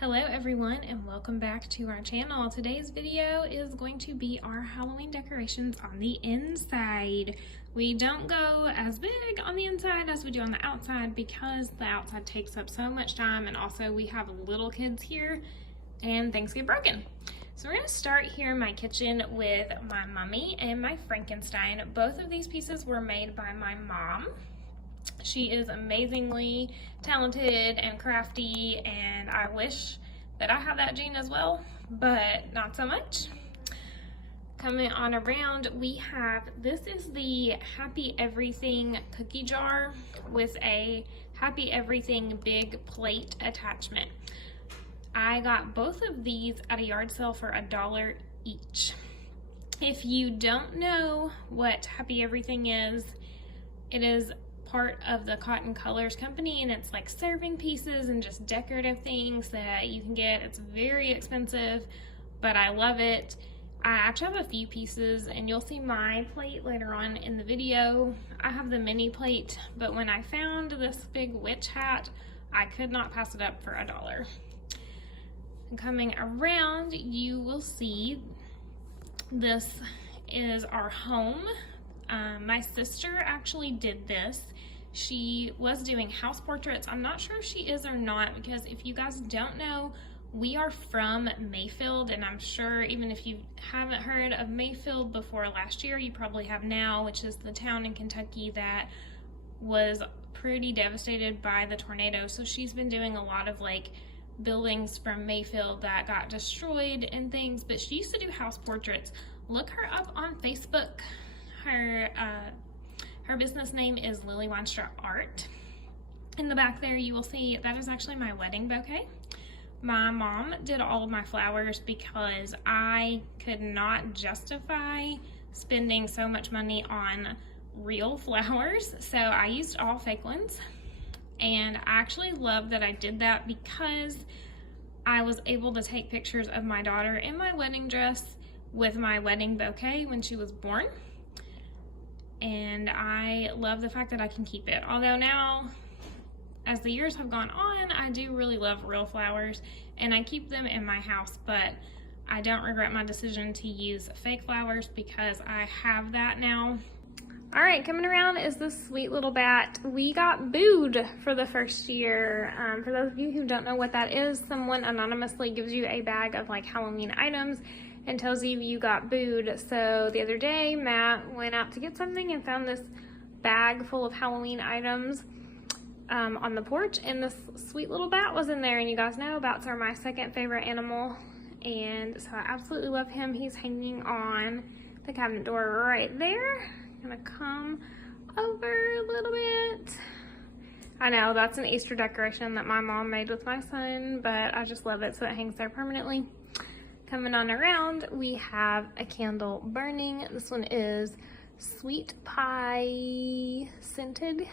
Hello everyone and welcome back to our channel. Today's video is going to be our Halloween decorations on the inside. We don't go as big on the inside as we do on the outside because the outside takes up so much time, and also we have little kids here and things get broken. So we're going to start here in my kitchen with my mummy and my Frankenstein. Both of these pieces were made by my mom. She is amazingly talented and crafty, and I wish that I had that gene as well, but not so much. Coming on around, we have, this is the Happy Everything cookie jar with a Happy Everything big plate attachment. I got both of these at a yard sale for $1 each. If you don't know what Happy Everything is, it is part of the Cotton Colors company, and it's like serving pieces and just decorative things that you can get. It's very expensive, but I love it. I actually have a few pieces, and you'll see my plate later on in the video. I have the mini plate, but when I found this big witch hat, I could not pass it up for $1. And coming around, you will see this is our home. My sister actually did this. She was doing house portraits. I'm not sure if she is or not, because if you guys don't know, we are from Mayfield, and I'm sure even if you haven't heard of Mayfield before last year, you probably have now, which is the town in Kentucky that was pretty devastated by the tornado. So she's been doing a lot of like buildings from Mayfield that got destroyed and things, but she used to do house portraits. Look her up on Facebook. Her business name is Lily Weinstraw Art. In the back there, you will see that is actually my wedding bouquet. My mom did all of my flowers because I could not justify spending so much money on real flowers, so I used all fake ones. And I actually love that I did that because I was able to take pictures of my daughter in my wedding dress with my wedding bouquet when she was born. And I love the fact that I can keep it. Although now, as the years have gone on, I do really love real flowers and I keep them in my house, but I don't regret my decision to use fake flowers because I have that now. All right, coming around is this sweet little bat. We got booed for the first year. For those of you who don't know what that is, someone anonymously gives you a bag of like Halloween items and tells you you got booed. So the other day, Matt went out to get something and found this bag full of Halloween items on the porch, and this sweet little bat was in there. And you guys know bats are my second favorite animal, and so I absolutely love him. He's hanging on the cabinet door right there. I'm gonna come over a little bit. I know that's an Easter decoration that my mom made with my son, but I just love it, so it hangs there permanently. Coming on around, we have a candle burning. This one is sweet pie scented.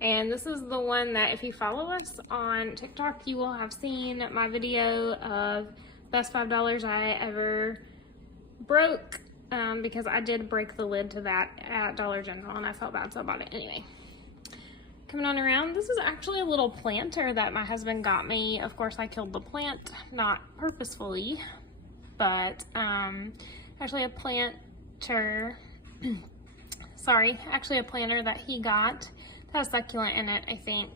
And this is the one that if you follow us on TikTok, you will have seen my video of best $5 I ever broke, because I did break the lid to that at Dollar General and I felt bad, so I bought it anyway. Coming on around, this is actually a little planter that my husband got me. Of course, I killed the plant, not purposefully, but actually a planter, actually a planter that he got that has succulent in it, I think.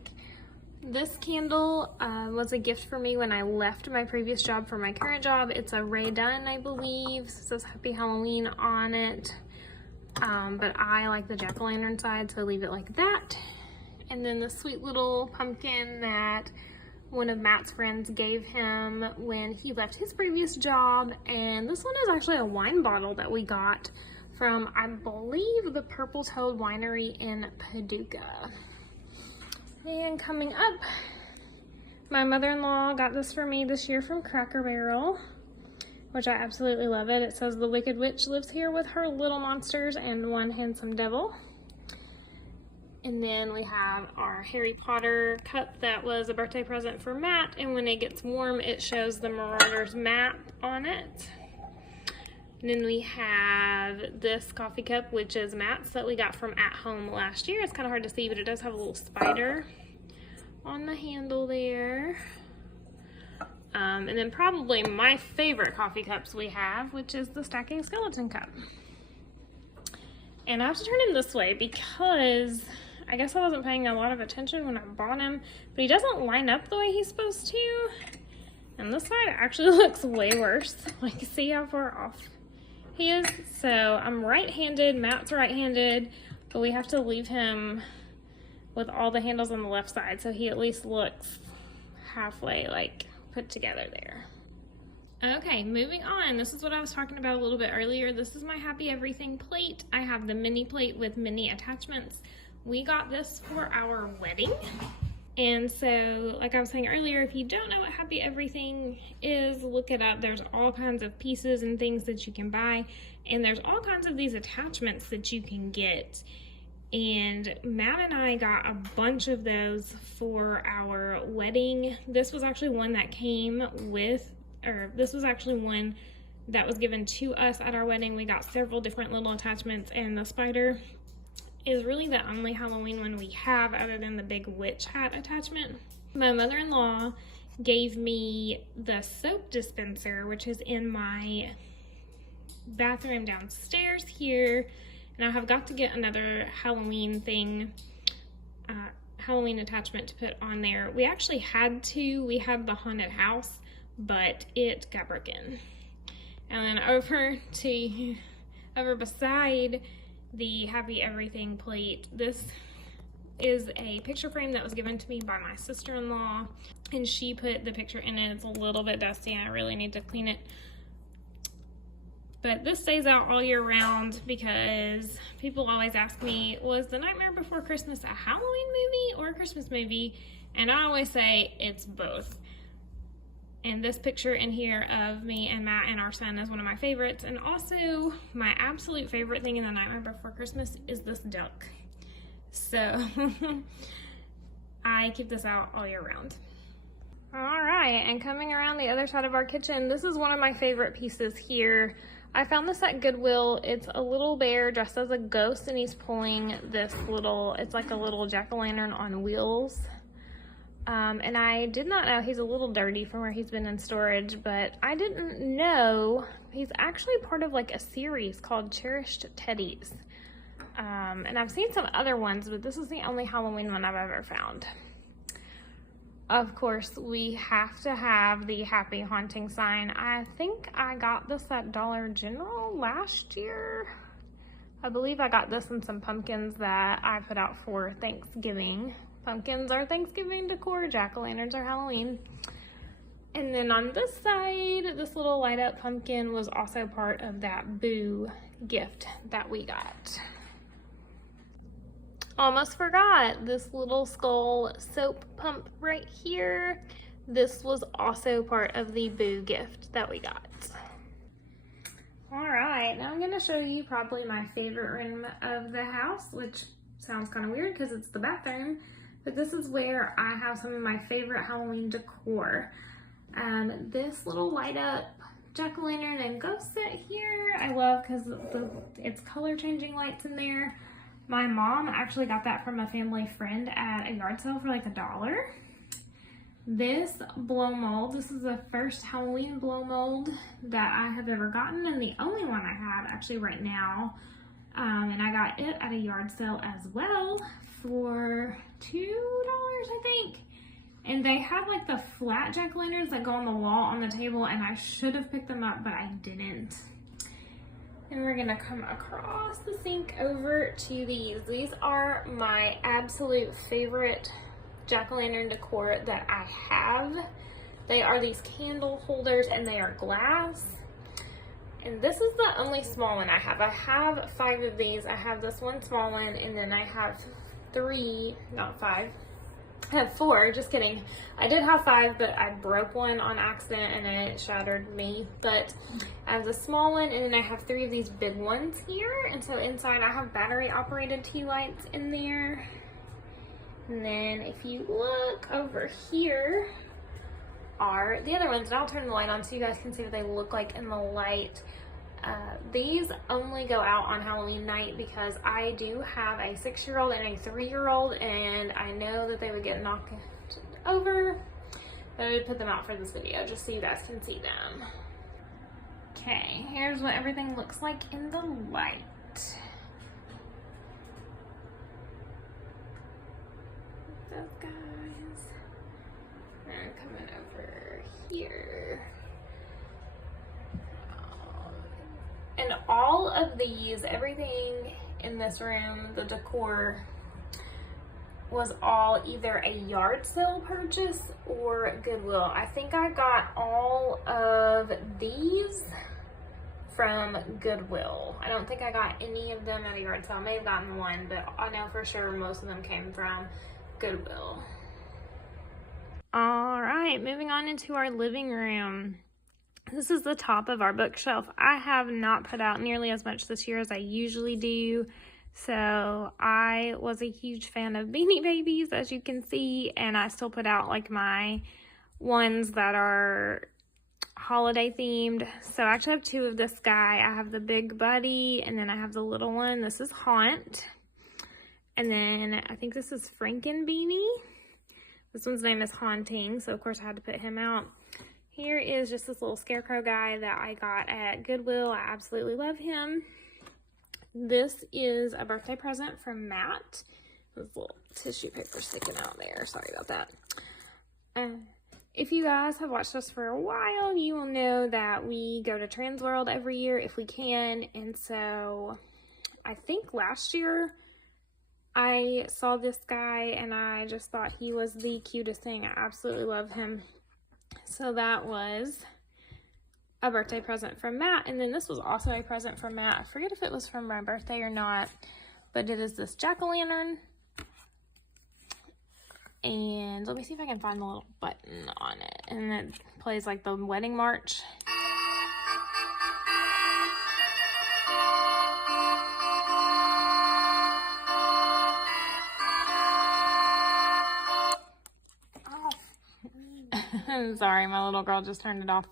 This candle was a gift for me when I left my previous job for my current job. It's a Ray Dunn, I believe. It says Happy Halloween on it, but I like the jack-o'-lantern side, so I leave it like that. And then the sweet little pumpkin that one of Matt's friends gave him when he left his previous job. And this one is actually a wine bottle that we got from, I believe, the Purple Toad Winery in Paducah. And coming up, my mother-in-law got this for me this year from Cracker Barrel, which I absolutely love it. It says the Wicked Witch lives here with her little monsters and one handsome devil. And then we have our Harry Potter cup that was a birthday present for Matt, and when it gets warm, it shows the Marauders map on it. And then we have this coffee cup, which is Matt's, that we got from At Home last year. It's kind of hard to see, but it does have a little spider on the handle there. And then probably my favorite coffee cups we have, which is the stacking skeleton cup. And I have to turn him this way because I guess I wasn't paying a lot of attention when I bought him, but he doesn't line up the way he's supposed to. And this side actually looks way worse. Like, see how far off he is? So I'm right-handed, Matt's right-handed, but we have to leave him with all the handles on the left side so he at least looks halfway like put together there. Okay, moving on. This is what I was talking about a little bit earlier. This is my Happy Everything plate. I have the mini plate with mini attachments. We got this for our wedding. And so, like I was saying earlier, if you don't know what Happy Everything is, look it up. There's all kinds of pieces and things that you can buy. And there's all kinds of these attachments that you can get. And Matt and I got a bunch of those for our wedding. This was actually one that came with, or this was actually one that was given to us at our wedding. We got several different little attachments, and the spider is really the only Halloween one we have other than the big witch hat attachment. My mother-in-law gave me the soap dispenser, which is in my bathroom downstairs here. And I have got to get another Halloween thing, Halloween attachment to put on there. We actually had to. We had the haunted house, but it got broken. And then over beside the Happy Everything plate, this is a picture frame that was given to me by my sister-in-law, and she put the picture in it. It's a little bit dusty and I really need to clean it. But this stays out all year round because people always ask me, was The Nightmare Before Christmas a Halloween movie or a Christmas movie? And I always say it's both. And this picture in here of me and Matt and our son is one of my favorites. And also, my absolute favorite thing in The Nightmare Before Christmas is this duck. So, I keep this out all year round. All right, and coming around the other side of our kitchen, this is one of my favorite pieces here. I found this at Goodwill. It's a little bear dressed as a ghost, and he's pulling this little, it's like a little jack-o'-lantern on wheels. And I did not know, he's a little dirty from where he's been in storage, but I didn't know he's actually part of like a series called Cherished Teddies. And I've seen some other ones, but this is the only Halloween one I've ever found. Of course, we have to have the Happy Haunting sign. I think I got this at Dollar General last year. I believe I got this and some pumpkins that I put out for Thanksgiving. Pumpkins are Thanksgiving decor, jack-o'-lanterns are Halloween. And then on this side, this little light up pumpkin was also part of that Boo gift that we got. Almost forgot, this little skull soap pump right here. This was also part of the Boo gift that we got. All right, now I'm gonna show you probably my favorite room of the house, which sounds kind of weird because it's the bathroom, but this is where I have some of my favorite Halloween decor. This little light up jack-o'-lantern and ghost set here, I love because it's color changing lights in there. My mom actually got that from a family friend at a yard sale for like $1. This blow mold, this is the first Halloween blow mold that I have ever gotten, and the only one I have actually right now. And I got it at a yard sale as well for $2, I think. And they have like the flat jack-o'-lanterns that go on the wall on the table, and I should have picked them up, but I didn't. And we're gonna come across the sink over to these. These are my absolute favorite jack-o'-lantern decor that I have. They are these candle holders and they are glass. And this is the only small one I have. I have 5 of these. I have this one small one, and then I have 3, not 5. I have 4, just kidding. I did have 5, but I broke one on accident and it shattered me. But I have the small one, and then I have 3 of these big ones here. And so inside I have battery operated tea lights in there. And then if you look over here are the other ones, and I'll turn the light on so you guys can see what they look like in the light. These only go out on Halloween night because I do have a 6-year-old and a 3-year-old, and I know that they would get knocked over. But I would put them out for this video just so you guys can see them. Okay, here's what everything looks like in the light. Those guys. And coming over here. And all of these, everything in this room, the decor, was all either a yard sale purchase or Goodwill. I think I got all of these from Goodwill. I don't think I got any of them at a yard sale. I may have gotten one, but I know for sure most of them came from Goodwill. All right, moving on into our living room. This is the top of our bookshelf. I have not put out nearly as much this year as I usually do. So I was a huge fan of Beanie Babies, as you can see, and I still put out like my ones that are holiday themed. So I actually have two of this guy. I have the Big Buddy, and then I have the little one. This is Haunt. And then I think this is Franken Beanie. This one's name is Haunting, so of course I had to put him out. Here is just this little scarecrow guy that I got at Goodwill. I absolutely love him. This is a birthday present from Matt. There's a little tissue paper sticking out there. Sorry about that. If you guys have watched us for a while, you will know that we go to Transworld every year if we can. And so I think last year I saw this guy and I just thought he was the cutest thing. I absolutely love him. So that was a birthday present from Matt, and then this was also a present from Matt. I forget if it was from my birthday or not, but it is this jack-o'-lantern. And let me see if I can find the little button on it, and it plays like the wedding march. Oh. Sorry, my little girl just turned it off.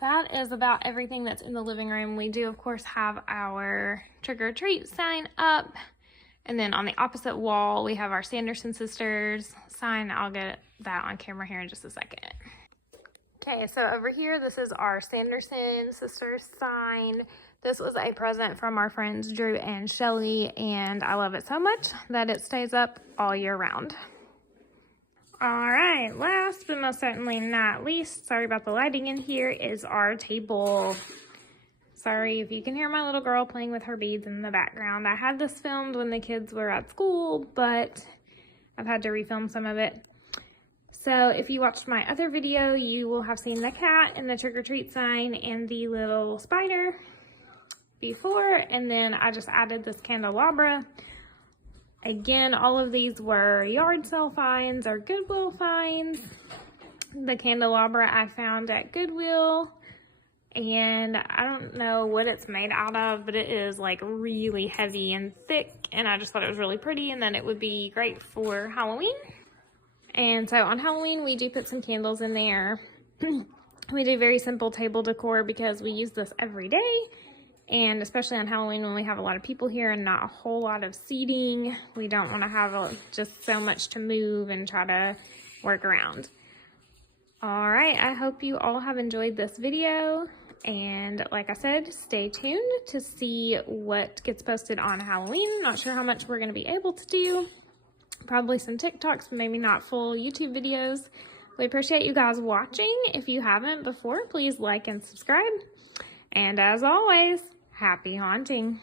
That is about everything that's in the living room. We do, of course, have our trick-or-treat sign up. And then on the opposite wall, we have our Sanderson Sisters sign. I'll get that on camera here in just a second. Okay, so over here, this is our Sanderson Sisters sign. This was a present from our friends Drew and Shelly, and I love it so much that it stays up all year round. All right, last but most certainly not least, sorry about the lighting in here, is our table. Sorry if you can hear my little girl playing with her beads in the background. I had this filmed when the kids were at school, but I've had to refilm some of it. So if you watched my other video, you will have seen the cat and the trick-or-treat sign and the little spider before, and then I just added this candelabra. Again, all of these were yard sale finds or Goodwill finds. The candelabra I found at Goodwill, and I don't know what it's made out of, but it is like really heavy and thick, and I just thought it was really pretty and that it would be great for Halloween. And so on Halloween, we do put some candles in there. We do very simple table decor because we use this every day. And especially on Halloween when we have a lot of people here and not a whole lot of seating, we don't want to have just so much to move and try to work around. All right, I hope you all have enjoyed this video. And like I said, stay tuned to see what gets posted on Halloween. Not sure how much we're going to be able to do. Probably some TikToks, but maybe not full YouTube videos. We appreciate you guys watching. If you haven't before, please like and subscribe. And as always, happy haunting.